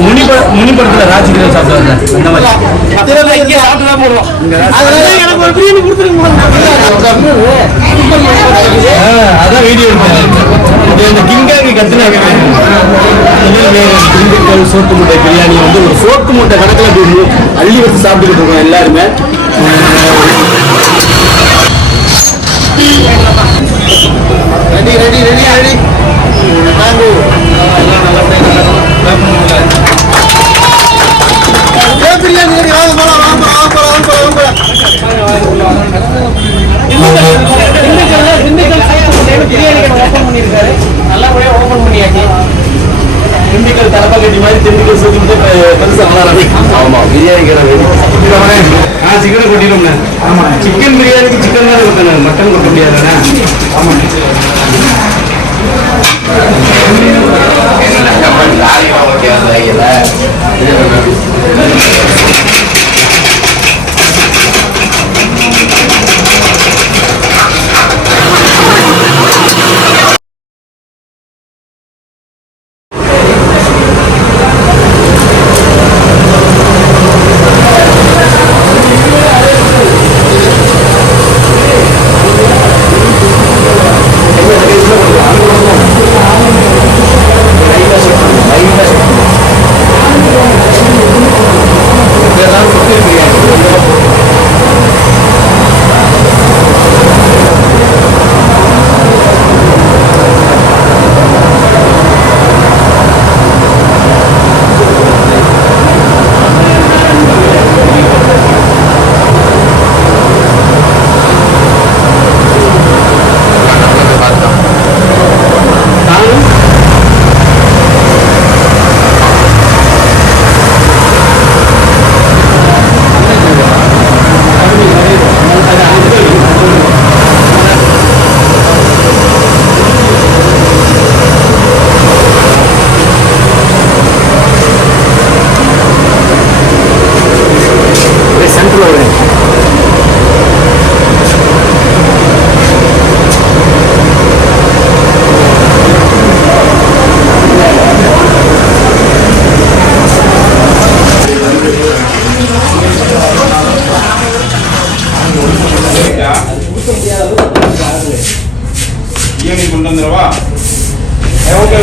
முனி முனி படத்துல ராஜகிரன் சாப்பிடுவாங்க. அந்த மாதிரி. இங்கே சாப்பிட்டு தான் போடுவோம் எனக்கு ஒரு பிரியாணி கொடுத்துருங்க ஆ, அதான் வீடியோ இது இந்த கிங்காங்க கத்துனாங்க திண்டுக்கல் சோத்து முட்டை பிரியாணி வந்து ஒரு சோத்து முட்டை கணக்கில் அள்ளி வச்சு சாப்பிட்டுக்கிட்டு இருக்கோம் எல்லாருமே. Ready ready ready ready. Mango biryani ready வாங்க போலாம் வாங்க போலாம் வாங்க போலாம் வாங்க போலாம் திண்டுக்கல்ல திண்டுக்கல் சைட் ஹோட்டல் பிரியாணி கடை ஓபன் பண்ணியிருக்காரு நல்லபடியா ஓபன் பண்ணியாச்சு திண்டுக்கல் தலப்பாக்கட்டி மாதிரி திண்டுக்கல் சோத்து முட்டை பெ- பெருசா வளராது ஆமா பிரியாணி கடை ரெடி ஆ சிக்கனை கொட்டிடும்ண்ணே ஆமா சிக்கன் பிரியாணிக்கு சிக்கன் தான் கொடுத்தேன் மட்டன் கொடுக்க முடியாதுண்ணே ஆமா சென்ட்ரல்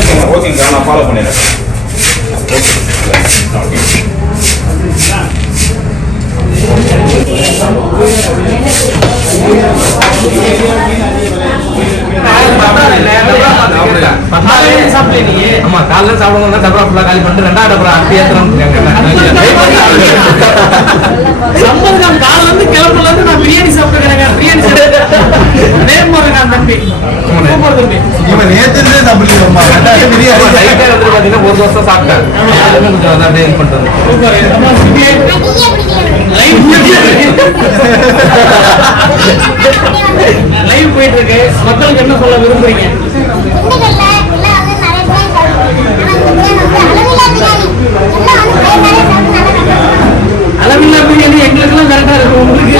ஓகேங்க ஓகேங்க நான் ஃபாலோ பண்ணிடுறேன் ஆமா காலைல சாப்பிடுவோம் டபரா ஃபுல்லா காலி பண்ணிட்டு ரெண்டாவது டபரா அப்படி சம்பதுக்கான காலைல இருந்து கிளம்புல இருந்து நான் பிரியாணி சாப்பிட்டுக்கிறேங்க. பிரியாணி சாப்பிட்டு நேரம் போறேன் நான் தம்பி சூப்பர் தம்பி. இவன் நேத்து இருந்தே ஒரு வருஷம் சாப்பிட்டேன். லைவ் போயிட்டு இருக்கு. மக்களுக்கு என்ன சொல்ல விரும்புறீங்க? எல்லாம் அளவில்லா பிரியாணி. பிரியாணி எங்களுக்கெல்லாம் கரெக்டா இருக்கும். உங்களுக்கு?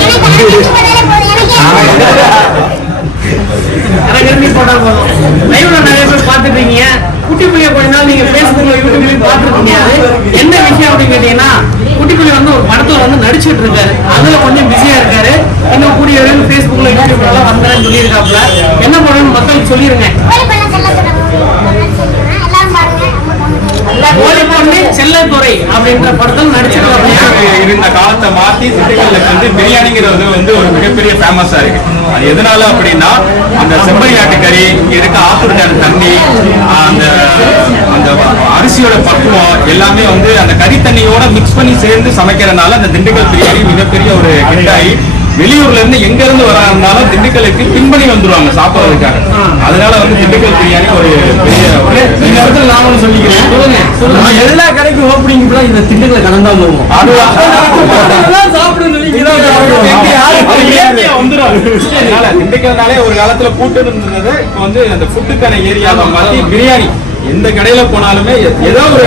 போட்டா போதும். லைவ்ல நிறைய பேர் பார்த்துட்டு இருக்கீங்க. குட்டி புள்ளிய கொஞ்ச நாள் நீங்க பேஸ்புக்ல யூடியூப்லயும் பார்த்துருக்கீங்க. என்ன விஷயம் அப்படின்னு கேட்டீங்கன்னா குட்டி புள்ளி வந்து ஒரு படத்துல வந்து நடிச்சிட்டு இருக்காரு. அதுல கொஞ்சம் பிஸியா இருக்காரு. இன்னும் கூடிய வரைக்கும் பேஸ்புக்ல யூடியூப்ல எல்லாம் வந்துறேன்னு சொல்லியிருக்காப்ல என்ன பண்ணணும் மக்களுக்கு சொல்லிருங்க. செல்லத்துறை அப்படின்ற படத்தில் நடிச்சிருக்காப்ல இருந்த காலத்தை மாத்தி திண்டுக்கல்ல வந்து பிரியாணிங்கிறது வந்து ஒரு மிகப்பெரிய ஃபேமஸா இருக்கு. அது எதனால அப்படின்னா அந்த செம்பரி ஆட்டுக்கறி இங்க இருக்க ஆத்துருக்கான தண்ணி அந்த அந்த அரிசியோட பக்குவம் எல்லாமே வந்து அந்த கறி தண்ணியோட மிக்ஸ் பண்ணி சேர்ந்து சமைக்கிறதுனால அந்த திண்டுக்கல் பிரியாணி மிகப்பெரிய ஒரு ஆகி வெளியூர்ல இருந்து எங்க இருந்து வராங்கனாலும் திண்டுக்கலுக்கு பின்பணி வந்துருவாங்க சாப்பிடுறதுக்காக. அதனால வந்து திண்டுக்கல் பிரியாணி ஒரு பெரிய இந்த இடத்துல நான் ஒண்ணு சொல்லிக்கிறேன். சொல்லுங்க எல்லா கடைக்கும் ஓப்பனிங் இந்த திண்டுக்கல தான் வருவோம் திண்டுக்கல்னாலே ஒரு காலத்துல கூட்டு இருந்தது. இப்போ வந்து அந்த ஃபுட்டுக்கான ஏரியாவை மாத்தி பிரியாணி. எந்த கடையில போனாலுமே ஏதோ ஒரு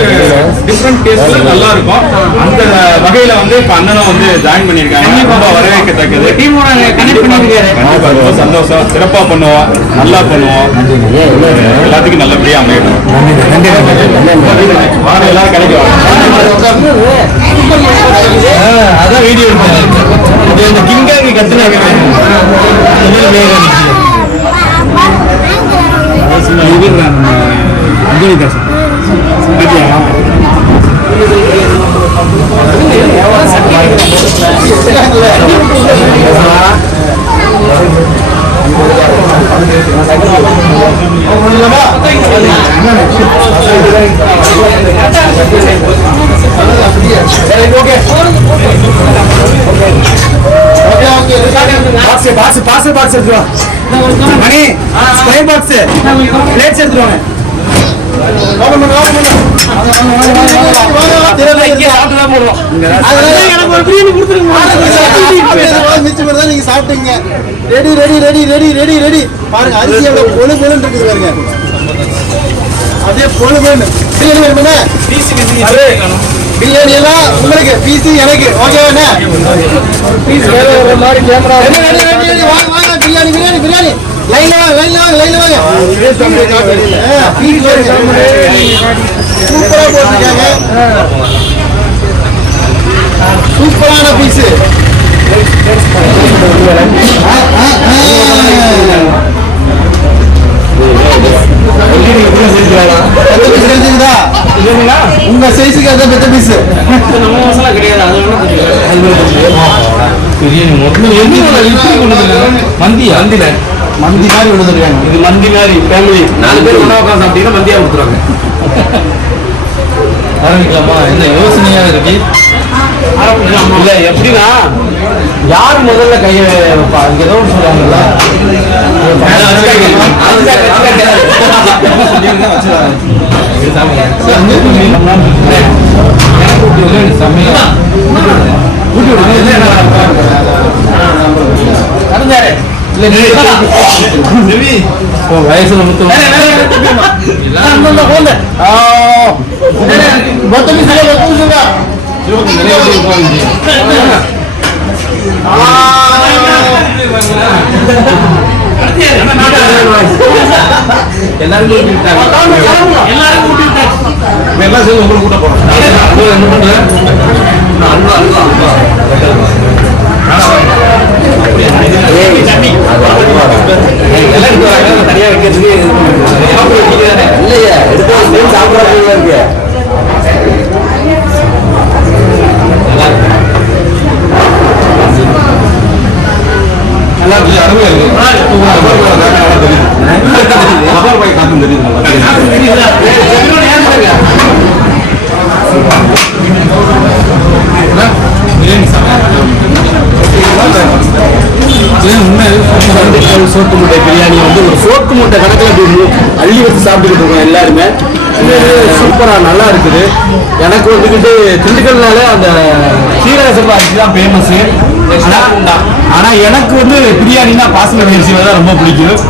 டிஃப்ரெண்ட் டேஸ்ட்ல நல்லா இருக்கும் அந்த வகையில வந்து இப்ப அண்ணனும் வந்து ஜாயின் பண்ணிருக்காங்க ரொம்ப வரவேற்கத்தக்கது. டீமோட கனெக்ட் பண்ணிருக்காரு கண்டிப்பா. ரொம்ப சந்தோஷம். சிறப்பா பண்ணுவோம். நல்லா பண்ணுவோம். எல்லாத்துக்கும் நல்லபடியா அமையணும் வாங்க எல்லாரும் கடைக்கு அதான் வீடியோ இது அந்த கிங்காங்க கத்துனாங்க இந்த பாக்ஸ் பாக்ஸ் பாக்ஸ் பாக்ஸ் எடுத்துருவா மணி ஸ்கொயர் பாக்ஸ் பிளேட்ஸ் எடுத்துருவாங்க எனக்கு ஒரு பிரியாணி கொடுத்துருங்க நீங்க சாப்பிட்டீங்க ready ready ready ready ready ready. பாருங்க அரிசி எவ்வளவு இருக்குது பாருங்க. அதே பொழு பொழுன்னு பிரியாணி வேணுமே பிரியாணி எல்லாம் உங்களுக்கு பிசி எனக்கு. ஓகேவாண்ணே பீஸ் வேற மாதிரி கேமரா பிரியாணி பிரியாணி பிரியாணி. லைன்ல வாங்க லைன்ல வாங்க லைன்ல வாங்க. ஆ, பீஸ் பாருங்க. சூப்பரா போட்டிருக்காங்க சூப்பரான பீஸ் உங்க சைஸுக்கு அதான் பெத்த பீஸ் நம்ம கிடையாது பிரியாணி மொத்தம் வந்தாங்க மந்தி மந்தில. மந்தி மாதிரி விழுந்துருக்காங்க இது மந்தி மாதிரி ஃபேமிலி நாலு பேர் ஒன்றா உட்காந்து சாப்பிட்டீங்கன்னா மந்தியா கொடுத்துருவாங்க. ஆரம்பிக்கலாமா? என்ன யோசனையா இருக்கு? இல்ல எப்படின்னா யார் முதல்ல கைய வைப்பா? இங்க ஏதோ ஒன்று சொல்றாங்கல்ல. வயசுல முத்தம் எல்லாரும் எல்லாரும் கூட்டிட்டு எல்லாம் சேர்ந்து உங்களுக்கு கூட்ட போறோம் என்ன பண்ற தனியா வைக்கிறதுக்கு அள்ளி வச்சு சாப்பிட்டுக்கிட்டு இருக்கோம் எல்லாருமே. இது சூப்பரா நல்லா இருக்குது. எனக்கு வந்துக்கிட்டு திண்டுக்கல்னாலே அந்த சீரக சம்பா அரிசி தான் ஃபேமஸ் ஆனா எனக்கு வந்து பிரியாணினா பாஸ்மதி அரிசியில தான் ரொம்ப பிடிக்கும்.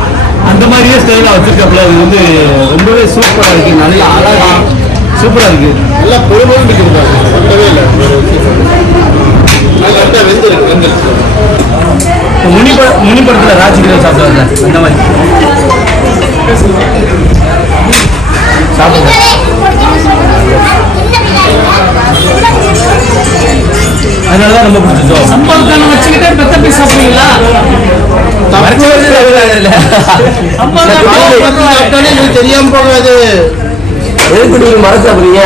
அந்த மாதிரியே ஸ்டைலாக வச்சிருக்கப்பல. இது வந்து ரொம்பவே சூப்பரா இருக்கு. நல்லா அழகா சூப்பரா இருக்கு. நல்லா பொழுது இருக்குது சொல்லவே இல்லை. நல்லா வெந்திருக்கு வெந்திருக்கு. முனி பட முனி படத்துல ராஜகிரன் சாப்பிடுவாங்க அந்த மாதிரி. சாப்பிடுங்க அதனால தான் ரொம்ப பிடிச்சதோ சம்பளத்தான வச்சுக்கிட்டே பெத்த பீஸ் சாப்பிடுவீங்களா? தெரியாம போகாது எதுக்கு நீங்க மறை சாப்பிடுறீங்க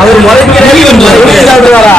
அவர் முறைக்கு சாப்பிடுவாரா?